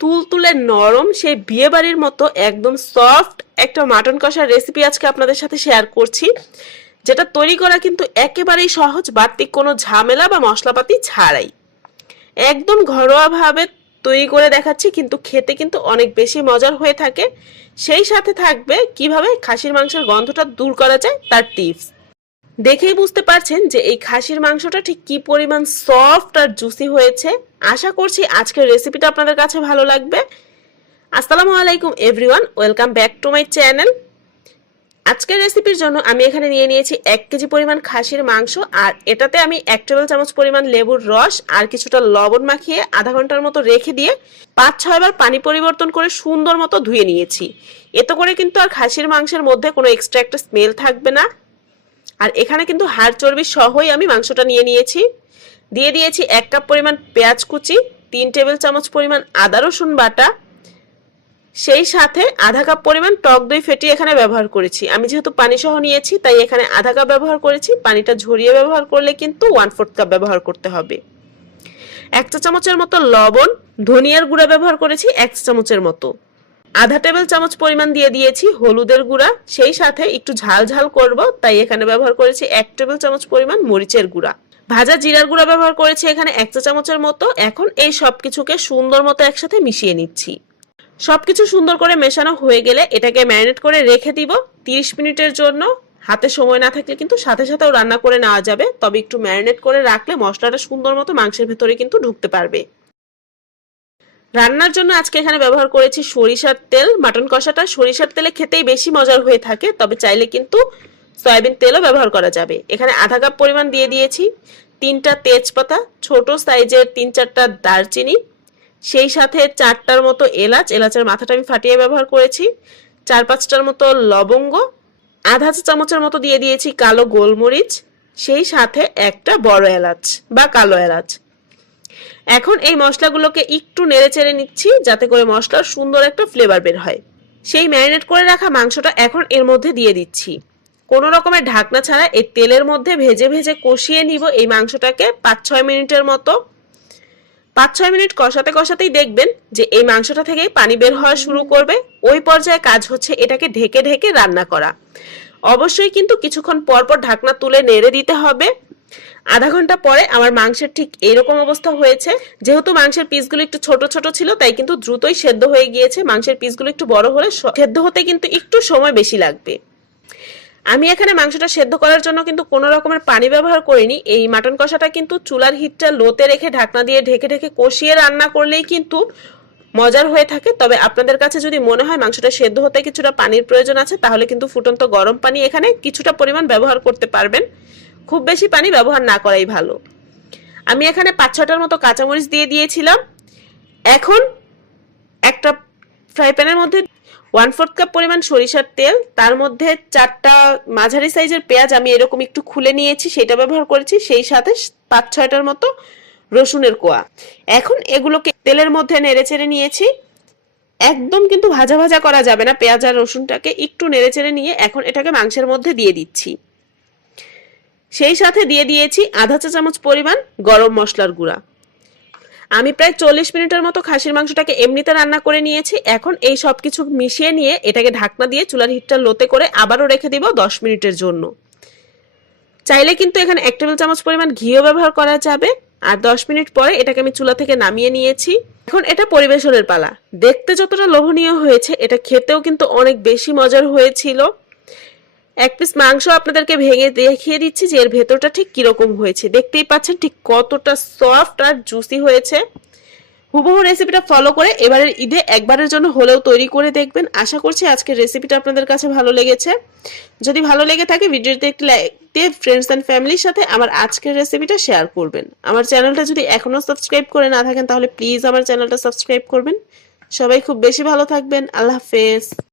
তুলতুলে নরম সেই বিয়ে বাড়ির মতো একদম সফট একটা মাটন কষার রেসিপি আজকে আপনাদের সাথে শেয়ার করছি, যেটা তৈরি করা কিন্তু একেবারেই সহজ, বাড়তি কোনো ঝামেলা বা মশলাপাতি ছাড়াই একদম ঘরোয়াভাবে তৈরি করে দেখাচ্ছি, কিন্তু খেতে কিন্তু অনেক বেশি মজার হয়ে থাকে। সেই সাথে থাকবে কিভাবে খাসির মাংসের গন্ধটা দূর করা যায় তার টিপস। দেখেই বুঝতে পারছেন যে এই খাসির মাংসটা ঠিক কি পরিমাণ সফট আর জুসি হয়েছে। আশা করছি আজকের রেসিপিটা আপনাদের কাছে ভালো লাগবে। আসসালামু আলাইকুম everyone, welcome back to my channel. আজকের রেসিপির জন্য আমি এখানে নিয়ে নিয়েছি 1 কেজি পরিমাণ খাসির মাংস, আর এটাতে আমি 1 টেবিল চামচ পরিমাণ লেবুর রস আর কিছুটা লবণ মাখিয়ে আধা ঘন্টার মতো রেখে দিয়ে 5-6 বার পানি পরিবর্তন করে সুন্দর মতো ধুয়ে নিয়েছি। এতে করে কিন্তু আর খাসির মাংসের মধ্যে কোনো এক্সট্রা একটা স্মেল থাকবে না। আর এখানে কিন্তু হাড় চর্বি সহই আমি মাংসটা নিয়ে নিয়েছি। দিয়ে দিয়েছি 1 কাপ পরিমাণ পেঁয়াজ কুচি, 3 টেবিল চামচ পরিমাণ আদা রসুন বাটা, সেই সাথে আধা কাপ পরিমাণ টক দই ফেটিয়ে এখানে ব্যবহার করেছি। আমি যেহেতু পানি সহ নিয়েছি তাই এখানে আধা কাপ ব্যবহার করেছি। পানিটা ঝরিয়ে ব্যবহার করলে কিন্তু 1/4 কাপ ব্যবহার করতে হবে। 1 চা চামচের মতো লবণ, ধনিয়ার গুঁড়া ব্যবহার করেছি 1 চা চামচের মতো। আধা টেবিল চামচ পরিমাণ দিয়ে দিয়েছি হলুদের গুঁড়া, সেই সাথে একটু ঝাল ঝাল করব তাই এখানে ব্যবহার করেছি 1 টেবিল চামচ পরিমাণ মরিচের গুঁড়া। ভাজা জিরার গুঁড়া ব্যবহার করেছি এখানে 1 চা চামচের মতো। এখন এই সবকিছুকে সুন্দর মতো একসাথে মিশিয়ে নিচ্ছি। সবকিছু সুন্দর করে মেশানো হয়ে গেলে এটাকে ম্যারিনেট করে রেখে দিব 30 মিনিটের জন্য। হাতে সময় না থাকলে কিন্তু সাথে সাথেও রান্না করে নেওয়া যাবে, তবে একটু ম্যারিনেট করে রাখলে মশলাটা সুন্দর মতো মাংসের ভেতরে কিন্তু ঢুকতে পারবে। রান্নার জন্য আজকে এখানে ব্যবহার করেছি সরিষার তেল। মাটন কষাটা সরিষার তেলে খেতেই বেশি মজার হয়ে থাকে, তবে চাইলে কিন্তু সয়াবিন তেলও ব্যবহার করা যাবে। এখানে আধা কাপ পরিমাণ দিয়ে দিয়েছি 3টা তেজপাতা, ছোট সাইজের 3-4টা দারচিনি, সেই সাথে 4টার মতো এলাচ, এলাচের মাথাটা আমি ফাটিয়ে ব্যবহার করেছি, 4-5টার মতো লবঙ্গ, আধা চা চামচের মতো দিয়ে দিয়েছি কালো গোলমরিচ, সেই সাথে একটা বড় এলাচ বা কালো এলাচ। এখন এই মশলাগুলোকে একটু নেড়ে চেড়ে নিচ্ছি যাতে করে মশলার সুন্দর একটা ফ্লেভার বের হয়। সেই ম্যারিনেট করে রাখা মাংসটা এখন এর মধ্যে দিয়ে দিচ্ছি। কোনো রকমের ঢাকনা ছাড়া এই তেলের মধ্যে ভেজে ভেজে কষিয়ে নিব এই মাংসটাকে 5-6 মিনিটের মতো। 5-6 মিনিট কষাতে কষাতেই দেখবেন যে এই মাংসটা থেকে পানি বের হওয়া শুরু করবে। ওই পর্যায়ে কাজ হচ্ছে এটাকে ঢেকে ঢেকে রান্না করা। অবশ্যই কিন্তু কিছুক্ষণ পর পর ঢাকনা তুলে নেড়ে দিতে হবে। আধা ঘন্টা পরে আমার মাংসের ঠিক এরকম অবস্থা হয়েছে। যেহেতু মাংসের পিসগুলো একটু ছোট ছোট ছিল তাই কিন্তু দ্রুতই সেদ্ধ হয়ে গিয়েছে। মাংসের পিসগুলো একটু বড় হলে সেদ্ধ হতে কিন্তু একটু সময় বেশি লাগবে। আমি এখানে মাংসটা সেদ্ধ করার জন্য কিন্তু কোনো রকমের পানি ব্যবহার করিনি। এই মাটন কষাটা কিন্তু চুলার হিটটা লোতে রেখে ঢাকনা দিয়ে ঢেকে ঢেকে কষিয়ে রান্না করলেই কিন্তু মজার হয়ে থাকে। তবে আপনাদের কাছে যদি মনে হয় মাংসটা সেদ্ধ হতে কিছুটা পানির প্রয়োজন আছে তাহলে কিন্তু ফুটন্ত গরম পানি এখানে কিছুটা পরিমাণ ব্যবহার করতে পারবেন। খুব বেশি পানি ব্যবহার না করাই ভালো। আমি এখানে 5-6টার মতো কাঁচামরিচ দিয়ে দিয়েছিলাম। এখন একটা ফ্রাই প্যানের মধ্যে 1/4 কাপ পরিমাণ সরিষার তেল, তার মধ্যে 4টা মাঝারি সাইজের পেঁয়াজ আমি এরকম একটু খুলে নিয়েছি সেটা ব্যবহার করেছি, সেই সাথে 5-6টার মতো রসুনের কোয়া। এখন এগুলোকে তেলের মধ্যে নেড়ে চেড়ে নিয়েছি। একদম কিন্তু ভাজা ভাজা করা যাবে না, পেঁয়াজ আর রসুনটাকে একটু নেড়ে চেড়ে নিয়ে এখন এটাকে মাংসের মধ্যে দিয়ে দিচ্ছি। সেই সাথে দিয়ে দিয়েছি আধা চা চামচ পরিমাণ গরম মশলার গুঁড়া। আমি প্রায় 40 মিনিটের মতো খাসির মাংসটাকে এমনিতে রান্না করে নিয়েছি। এখন এই সব কিছু মিশিয়ে নিয়ে এটাকে ঢাকনা দিয়ে চুলার হিটটা লোতে করে আবারও রেখে দিব 10 মিনিটের জন্য। চাইলে কিন্তু এখানে 1 টেবিল চামচ পরিমাণ ঘিও ব্যবহার করা যাবে। আর 10 মিনিট পরে এটাকে আমি চুলা থেকে নামিয়ে নিয়েছি। এখন এটা পরিবেশনের পালা। দেখতে যতটা লোভনীয় হয়েছে এটা খেতেও কিন্তু অনেক বেশি মজার হয়েছিল। 1 পিস মাংস আপনাদেরকে ভেঙে দেখিয়ে দিচ্ছি যে এর ভেতরটা ঠিক কিরকম হয়েছে। দেখতেই পাচ্ছেন ঠিক কতটা সফট আর জুসি হয়েছে। হুবহু রেসিপিটা ফলো করে এবারের ঈদে একবারের জন্য হলেও তৈরি করে দেখবেন। আশা করছি আজকের রেসিপিটা আপনাদের কাছে ভালো লেগেছে। যদি ভালো লেগে থাকে ভিডিওতে একটি লাইক দিয়ে ফ্রেন্ডস এন্ড ফ্যামিলির সাথে আমার আজকের রেসিপিটা শেয়ার করবেন। আমার চ্যানেলটা যদি এখনো সাবস্ক্রাইব করে না থাকেন তাহলে প্লিজ আমার চ্যানেলটা সাবস্ক্রাইব করবেন। সবাই খুব বেশি ভালো থাকবেন। আল্লাহ হাফেজ।